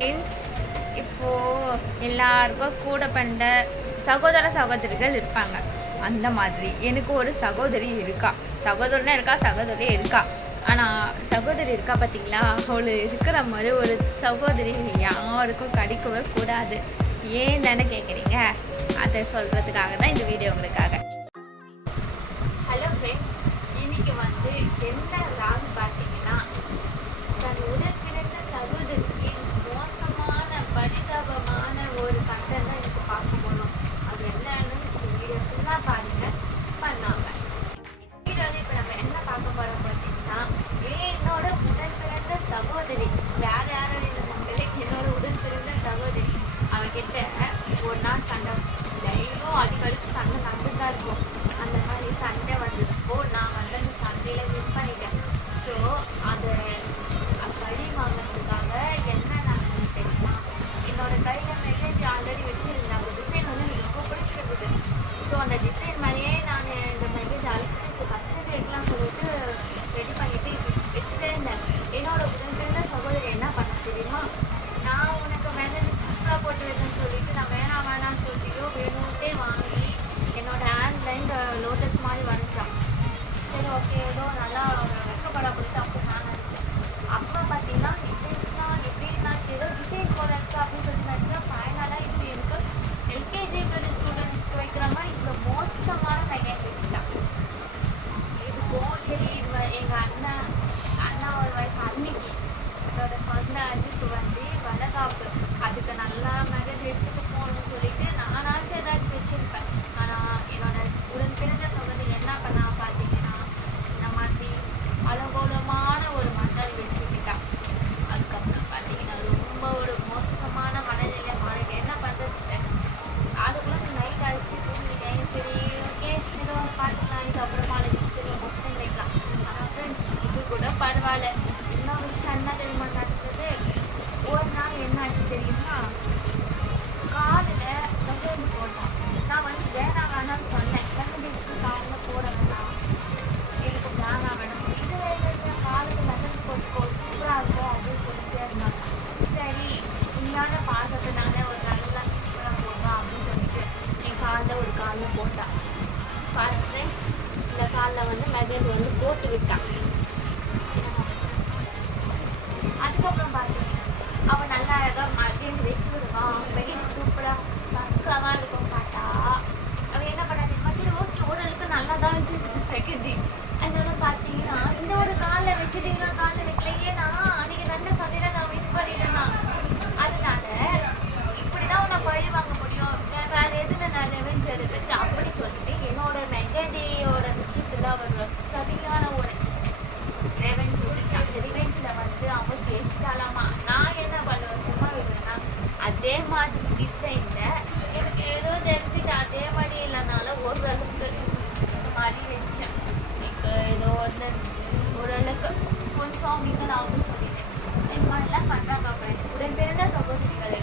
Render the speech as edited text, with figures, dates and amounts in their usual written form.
Friends, இப்போ எல்லாருக்கும் கூட பிறந்த சகோதர சகோதரிகள் இருப்பாங்க. அந்த மாதிரி எனக்கு ஒரு சகோதரி இருக்கா. சகோதரனா இருக்கா, சகோதரி இருக்கா. ஆனால் சகோதரி இருக்கா பார்த்தீங்களா, அவள் இருக்கிற மாதிரி ஒரு சகோதரி யாருக்கும் கிடைக்கவே கூடாது. ஏன் தானே கேட்குறீங்க? அதை சொல்கிறதுக்காக தான் இந்த வீடியோ உங்களுக்காக. ஹலோ ஃப்ரெண்ட்ஸ், இன்னைக்கு வந்து என்ன ராங் பார்த்தீங்கன்னா, தன் உடன் பிறந்த சகோதரிக்கு மோசமான பரிதாபமான ஒரு கண்டன் தான் எனக்கு பார்க்க போனோம். அது என்னன்னு இந்த வீடியோ ஃபுல்லாக பாருங்க பண்ணாம. வீடியோவில் இப்போ நம்ம என்ன பார்க்க போகிறோம் பார்த்தீங்கன்னா, என்னோட உடன் பிறந்த சகோதரி, வேற யாரும் இல்லை மக்களே, என்னோட உடன் பிறந்த சகோதரி. அவகிட்ட ஒரு நாள் சண்டை, டெய்லியும் அடிக்கடிக்கு சண்டை நடந்துட்டு தான் இருக்கும். அந்த மாதிரி சண்டை வந்தப்போ நான் வந்து அந்த சண்டையில் வின் பண்ணிட்டேன். ஸோ அதை பழி வாங்கிறதுக்காக என்ன நடந்தது தெரியுமா, என்னோட கையில் மெசேஜ் ஆல்ரெடி வச்சுருந்தேன். அந்த டிசைன் வந்து எனக்கு ரொம்ப பிடிச்சிருக்குது. ஸோ அந்த டிசைன் மேலேயே நான் இந்த மெசேஜ் அழிச்சிட்டு ஃபஸ்ட்டு டேட்லாம் சொல்லிட்டு ரெடி பண்ணிவிட்டு வச்சுட்டே இருந்தேன். என்னோட உடன்பிறந்த சகோதரி என்ன பண்ண தெரியுமா, நான் உனக்கு மெசேஜ் சூப்பராக போட்டு வைக்கணும்னு சொல்லிட்டு நான் வேணாம்னு சொல்லியோ வேணும்ட்டே வாங்கி என்னோட ஹேண்ட்லைன் லோட்டஸ் மாதிரி வந்துட்டான். சரி ஓகே, ஏதோ நல்லா வெக்கப்பட கொடுத்து அப்போ நான் நினச்சேன். அப்போ பார்த்தீங்கன்னா எப்படின்னா ஏதோ டிசைன் போல இருக்குது அப்படின்னு சொல்லி நினச்சேன். ஃபைனலாக இப்படி இருக்குது. எல்கேஜி ஸ்டூடெண்ட்ஸ்க்கு வைக்கிற மாதிரி இவ்வளோ மோசமான மெசேஜ் வச்சுட்டான். இதுக்கும் சரி, இது எங்கள் அண்ணாவோட வயசு அன்னைக்கு என்னோட சொந்த அதுக்கு வந்து வளகாப்பு, அதுக்கு நல்லா மெசேஜ் வச்சுட்டு போகணும்னு சொல்லிட்டு நானாச்சும் ஏதாச்சும் வச்சுருப்பேன். ஆனால் என்னோட உடன் பிறந்த சகோதரி என்ன பண்ணா பார்த்தீங்கன்னா, இந்த மாதிரி அலங்கோலமான ஒரு மண்ணாடி வச்சு விட்டுட்டான். அதுக்கப்புறம் பார்த்தீங்கன்னா ரொம்ப ஒரு மோசமான மனநிலை மாறிட்டு என்ன பண்ணுறது, அதுக்குள்ளே நைட் ஆகிடுச்சு, தூங்கிட்டேன். சரி ஓகே, ஏதோ பார்த்துக்கலாம், இது அப்புறமா சரி ஃபஸ்ட் வைக்கலாம். ஆனால் ஃப்ரெண்ட்ஸ், இது கூட பரவாயில்ல. இன்னொரு விஷயம் என்ன தெரியுமா நடந்தது, ஒரு நாள் என்ன ஆச்சு தெரியுமா, காலில் மெசேஜ் போட்டான். நான் வந்து வேணாம்னு சொன்னேன். மெசேஜ் காலில் போட வேணாம், எனக்கு வேணாம் இது காலுக்கு மெசேஜ் போட்டுக்கோ, சூப்பராக இருக்கும் அப்படின்னு சொல்லிட்டே இருந்தாங்க. சரி, உண்மையான பாசத்தினால ஒரு நல்லா சூப்பராக போடுவா அப்படின்னு சொல்லிட்டு என் காலில் போட்டான். பார்த்துட்டு இந்த காலில் வந்து மெசேஜ் வந்து போட்டு விட்டான். அதுக்கப்புறம் பார்த்தீங்கன்னா அவன் நல்லா அழகாக மதியம் வச்சு விடுவான். மெசேஜ் சூப்பராக பக்காவாக இருக்கும். பார்த்தா அவன் என்ன பண்ணா தெரியுமா, சரி ஓகே ஓரளவுக்கு நல்லா தான் இருந்துச்சு மெகந்தி. அதோட பார்த்தீங்கன்னா இந்த ஒரு காலில் வச்சுட்டு இன்னொரு காலில் வைக்கலையே, நான் அன்றைக்கி நல்ல சந்தையில் நான் வின் பண்ணிட்டேன்னா, அதனால இப்படி தான் உன்னை பழி வாங்க முடியும், வேறு எதில் நான் ரெவெஞ்ச் எடுக்கிறது அப்படி சொல்லிட்டு என்னோட மெகந்தியோட விஷயத்தில் அவர் சரியான ஒரு ரெவெஞ்ச் விட்டுட்டான். அந்த ரிவெஞ்சில் வந்து அவன் ஜெயிச்சுட்டாலாமா. நான் என்ன பண்ணுவேன், சும்மா விடுவேன்னா அதே மாதிரி டிசைனில் எனக்கு ஏதோ தெரிஞ்சுட்டு அதே மாதிரி இல்லைனாலும் ஓரளவுக்கு இந்த மாதிரி வச்சேன். எனக்கு ஏதோ ஓரளவுக்கு கொஞ்சம் அப்படின்னு நான் வந்து சொல்லிட்டேன். இது மாதிரிலாம் பண்ணுறாங்க ஃப்ரெண்ட்ஸ். உடன் பிறந்த சகோதரிகள்